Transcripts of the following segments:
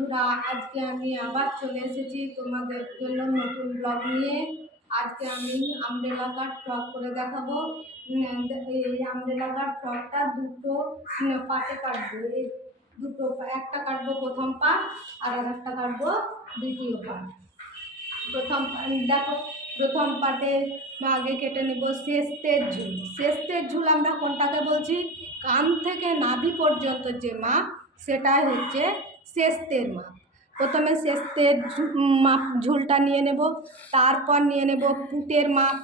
বন্ধুরা, আজকে আমি আবার চলে এসেছি তোমাদের জন্য নতুন ব্লগ নিয়ে। আজকে আমি আমব্রেলা কাট ফ্রক করে দেখাবো। এই আমব্রেলা কাট ফ্রকটা দুটো পাটে কাটবো। এই দুটো, একটা কাটবো প্রথম পাট আর একটা কাটবো দ্বিতীয় পাট। দেখো, প্রথম পাটে আগে কেটে নেব শেস্তের ঝুল। শেস্তের ঝুল আমরা কোনটাকে বলছি? কান থেকে নাভি পর্যন্ত যে মাপ, সেটাই হচ্ছে শেস্তের মাপ। প্রথমে শেস্তের মাপ ঝুলটা নিয়ে নেব, তারপর নিয়ে নেব পুটের মাপ,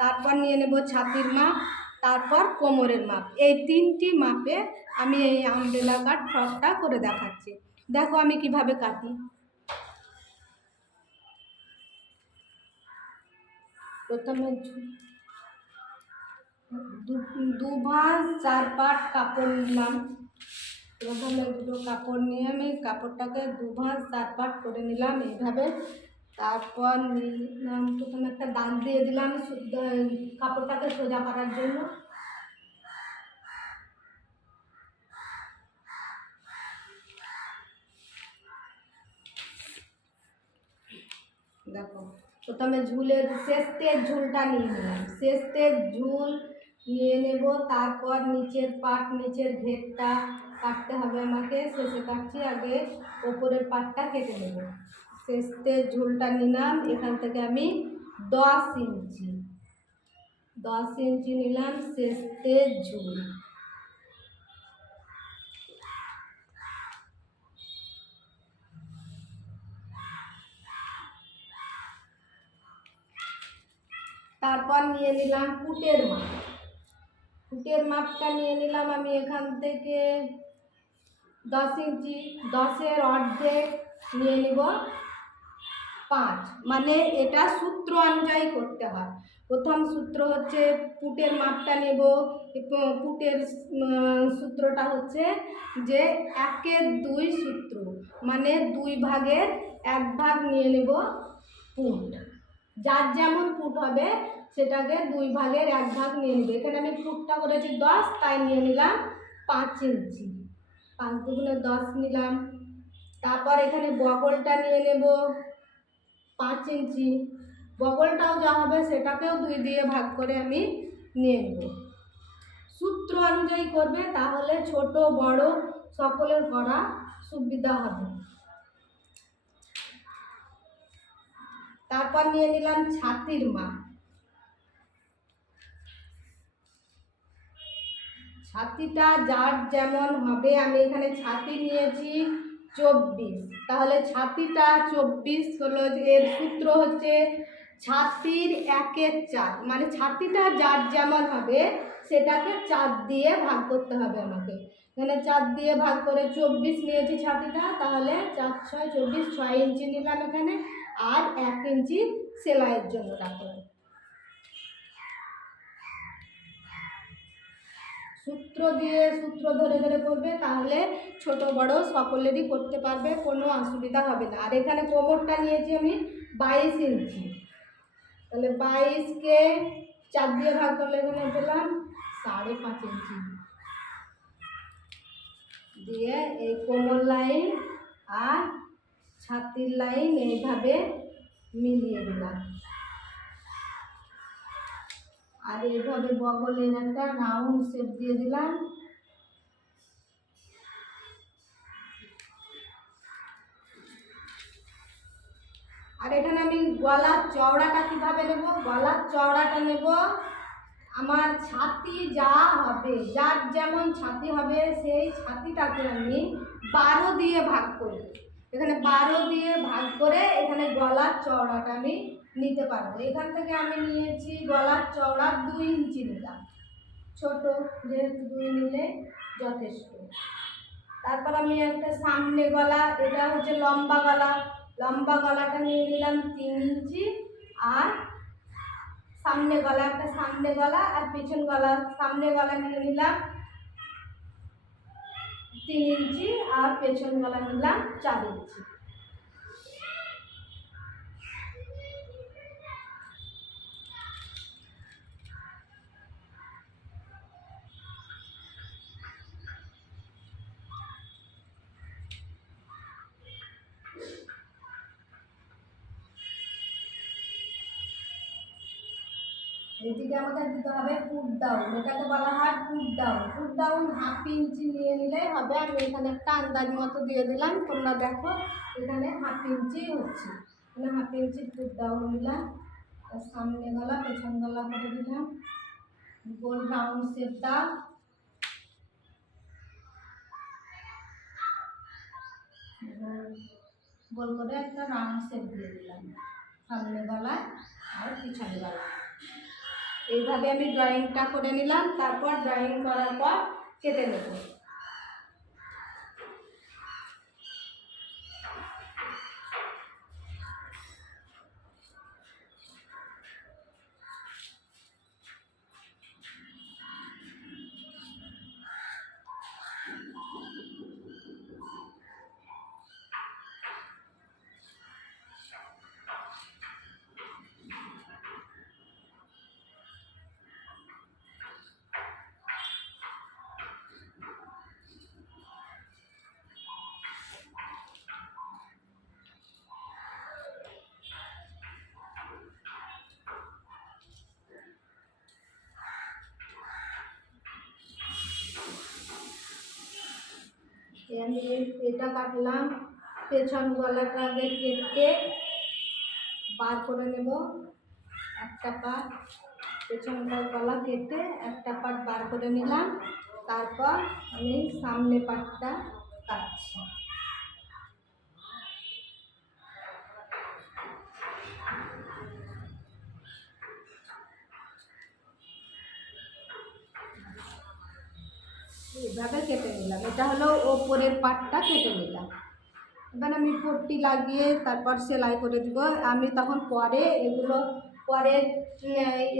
তারপর নিয়ে নেব ছাতির মাপ, তারপর কোমরের মাপ। এই তিনটি মাপে আমি এই আমব্রেলা কাট ফ্রকটা করে দেখাচ্ছি। দেখো আমি কিভাবে কাটি। প্রথমে দু ভাঁজ 4 পাট কাপড় নিলাম। প্রথমে দুটো কাপড় নিয়ে আমি কাপড়টাকে 2 ভাঁজ 4 পাট করে নিলাম এইভাবে। তারপর নিলাম, প্রথমে একটা দাগ দিয়ে দিলাম কাপড়টাকে সোজা করার জন্য। দেখো, প্রথমে শেস্তের ঝুলটা নিয়ে নিলাম। শেস্তের ঝুল নিয়ে নেব, তারপর নিচের পাট, নিচের ঘেরটা কাটতে হবে আমাকে। শেষে কাটছি, আগে ওপরের পাটটা কেটে নেব। শেস্তের ঝুলটা নিলাম, এখান থেকে আমি 10 ইঞ্চি নিলাম শেস্তের ঝুল। তারপর নিয়ে নিলাম পুটের মাপ। পুটের মাপটা নিয়ে নিলাম আমি এখান থেকে 10 ইঞ্চি। 10-এর অর্ধেক নিয়ে নিব 5, মানে এটা সূত্র অনুযায়ী করতে হয়। প্রথম সূত্র হচ্ছে পুটের মাপটা নেব। পুটের সূত্রটা হচ্ছে যে 1-এর 2 সূত্র, মানে 2 ভাগের 1 ভাগ নিয়ে নেব পুট। যার যেমন পুট হবে সেটাকে 2 ভাগের 1 ভাগ নিয়ে নেবে। এখানে আমি পুটটা করেছি 10, তাই নিয়ে নিলাম 5 ইঞ্চি। 5 দুগুণে 10 নিলাম। তারপর এখানে বগলটা নিয়ে নেব 5 ইঞ্চি। বগলটাও যা হবে সেটাকেও 2 দিয়ে ভাগ করে আমি নিয়ে নেব। সূত্র অনুযায়ী করবে, তাহলে ছোট বড় সকলের করা সুবিধা হবে। তারপর নিয়ে নিলাম ছাতির মাপ। ছাতিটা যার যেমন হবে, আমি এখানে ছাতি নিয়েছি 24, তাহলে ছাতিটা 24 হলো। এর সূত্র হচ্ছে ছাতির 1-এর 4, মানে ছাতিটা যার যেমন হবে সেটাকে 4 দিয়ে ভাগ করতে হবে আমাকে। এখানে 4 দিয়ে ভাগ করে 24 নিয়েছি ছাতিটা, তাহলে 4 6 24, 6 ইঞ্চি নিলাম এখানে, আর 1 ইঞ্চি সেলাইয়ের জন্য রাখলাম। সূত্র ধরে ধরে করবে, তাহলে ছোট বড় সকলেরই করতে পারবে, কোনো অসুবিধা হবে না। আর এখানে কোমরটা নিয়েছি আমি 22 ইঞ্চি, তাহলে 22-কে 4 দিয়ে ভাগ করলে এখানে পেলাম 5.5 ইঞ্চি। দিয়ে এই কোমর লাইন আর ছাতির লাইন এইভাবে মিলিয়ে দিলাম। আর এইভাবে বগলের একটা রাউন্ড শেপ দিয়ে দিলাম। আর এখানে আমি গলার চওড়াটা কিভাবে নেব? গলার চওড়াটা নেব, আমার ছাতি যা হবে, যার যেমন ছাতি হবে সেই ছাতিটাকে আমি 12 দিয়ে ভাগ করব। এখানে 12 দিয়ে ভাগ করে এখানে গলার চওড়াটা আমি নিতে পারবো। এখান থেকে আমি নিয়েছি গলার চওড়া 2 ইঞ্চি নিলাম, ছোট যেহেতু 2 নিলে যথেষ্ট। তারপর আমি একটা সামনে গলা, এটা হচ্ছে লম্বা গলা, লম্বা গলাটা নিয়ে নিলাম 3 ইঞ্চি। আর সামনে গলা, একটা সামনে গলা আর পেছন গলা, সামনে গলা নিয়ে নিলাম 3 ইঞ্চি আর পেছন গলা নিলাম 4 ইঞ্চি। এদিকে আমাকে দিতে হবে পুট ডাউন, এটাকে বলা হয় পুট ডাউন। পুট ডাউন 1/2 ইঞ্চি নিয়ে নিলেই হবে। আমি এখানে একটা আন্দাজ মতো দিয়ে দিলাম, তোমরা দেখো এখানে 1/2 ইঞ্চি হচ্ছে, মানে 1/2 ইঞ্চি পুট ডাউন নিলাম। সামনে গলা পেছন গলা করে দিলাম, গোল রাউন্ড শেপ দাও। গোল করে একটা রাউন্ড শেপ দিয়ে দিলাম সামনে গলায় আর পিছন গলায়। এইভাবে আমি ড্রয়িংটা করে নিলাম। তারপর ড্রয়িং করার পর কেটে নেব। আমি এটা কাটলাম, পেছন গলাটা আগে কেটে বার করে নেব একটা পাট। পেছনটার গলা কেটে একটা পাট বার করে নিলাম। তারপর আমি সামনে পাটটা কাটছি। এইভাবে কেটে নিলাম। এটা হলো ওপরের পাটটা কেটে নিলাম। এবার আমি পট্টি লাগিয়ে তারপর সেলাই করে দিব। আমি তখন পরে এগুলো পরের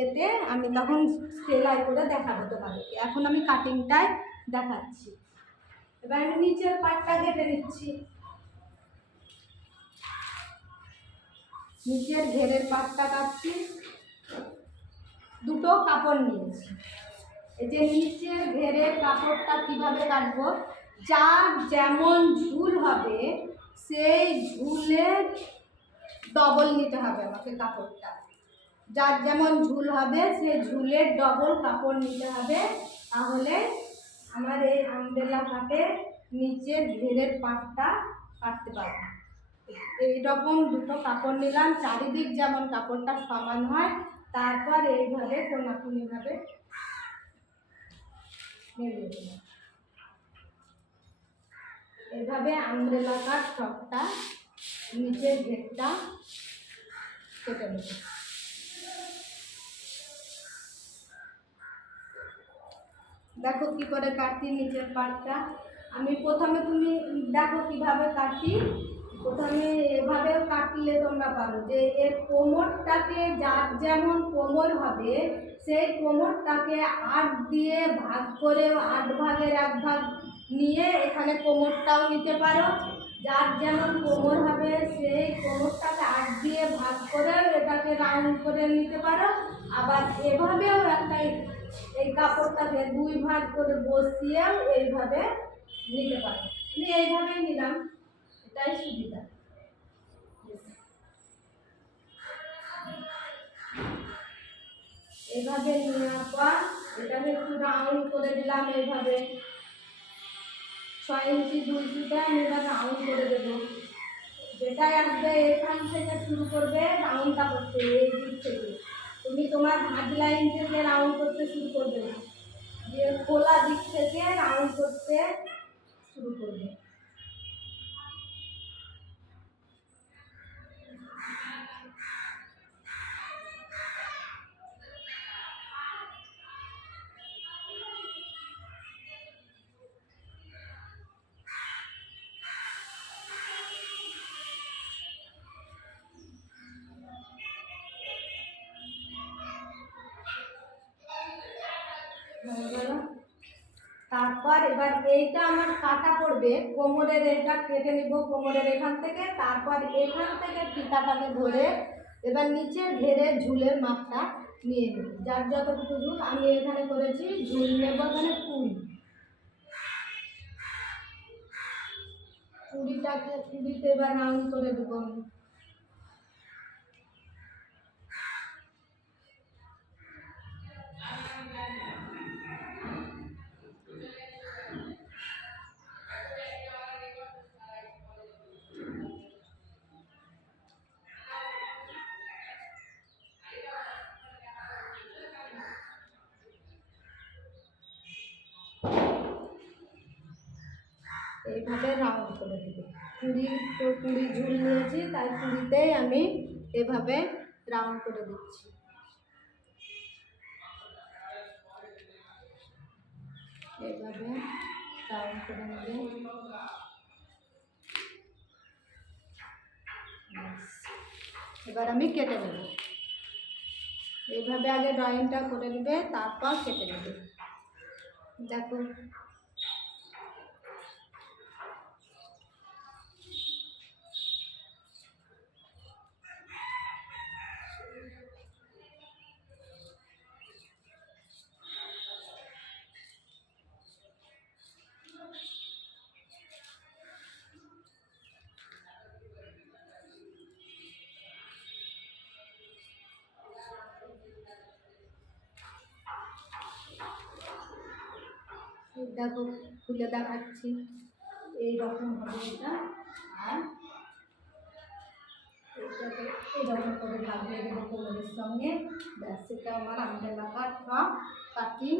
এতে আমি তখন সেলাই করে দেখাবো তোমাদেরকে। এখন আমি কাটিংটাই দেখাচ্ছি। এবার আমি নিচের পাটটা কেটে নিচ্ছি। নিচের ঘেরের পাটটা কাটছি। দুটো কাপড় নিয়েছি। এই যে নিচের ঘেরের কাপড়টা কিভাবে কাটবো, যার যেমন ঝুল হবে সেই ঝুলের ডবল নিতে হবে আমাকে কাপড়টা। যার যেমন ঝুল হবে সেই ঝুলের ডবল কাপড় নিতে হবে, তাহলে আমার এই আমব্রেলা কাটে নিচের ঘেরের পাটটা কাটতে পারবো। এইরকম দুটো কাপড় নিলাম, চারিদিক যেমন কাপড়টা সমান হয়। তারপর এইভাবে কোনাকুনিভাবে মেলে দিলাম। এইভাবে আমব্রেলা কাট টপটা নিচের ঘেরটা কেটে নেব। দেখো কি করে কাটি নিচের পাটটা। আমি প্রথমে তুমি দেখো কিভাবে কাটি। প্রথমে এভাবেও কাটলে তোমরা পারো যে এর কোমরটাকে যার যেমন কোমর হবে সেই কোমরটাকে 8 দিয়ে ভাগ করে 8 ভাগের 1 ভাগ নিয়ে এখানে কোমরটাও নিতে পারো। যার যেমন কোমর হবে সেই কোমরটাকে 8 দিয়ে ভাগ করে এটাকে রাউন্ড করে নিতে পারো। আবার এভাবেও একটা এই কাপড়টাকে 2 ভাগ করে বসিয়েও এইভাবে নিতে পারো। আমি এইভাবেই নিলাম, এটাই সুবিধা। এইভাবে নেওয়ার পর এটাকে একটু রাউন্ড করে দিলাম। এইভাবে 6 ইঞ্চি 2 ইঞ্চিটা আমি এবার রাউন্ড করে দেবো। যেটা আসবে এখান থেকে শুরু করবে রাউন্ডটা করতে, এই দিক থেকে তুমি তোমার ভাঁজ লাইন থেকে রাউন্ড করতে শুরু করবে না, যে খোলা দিক থেকে রাউন্ড করতে শুরু করবে। তারপর এবার এইটা আমার কাটা পড়বে কোমরের, এইটা কেটে নিব কোমরের এখান থেকে। তারপর এখান থেকে ফিতাটাকে ধরে এবার নিচের ঘেরে ঝুলের মাপটা নিয়ে নেব। যার যতটুকু ঝুল আমি এখানে করেছি, ঝুল নেব এখানে 20টাকে 20তে এবার রাউন্ড করে দেবো আমি। এইভাবে রাউন্ড করে দেবে। কুড়ি ঝুল নিয়েছি, তাই কুড়িতেই আমি এভাবে রাউন্ড করে দিচ্ছি। এইভাবে রাউন্ড করে নেবে। এবার আমি কেটে নেব। এইভাবে আগে ড্রয়িংটা করে নেবে, তারপর কেটে নেবে। দেখো দেখো খুলে দেখাচ্ছি। এইরকম হবে এটা, আর এটাকে এইরকম করে লাগিয়ে দেবো কোমরের সঙ্গে। ব্যাস, এটা আমার আমডালা কাট ফ্রক কাটিং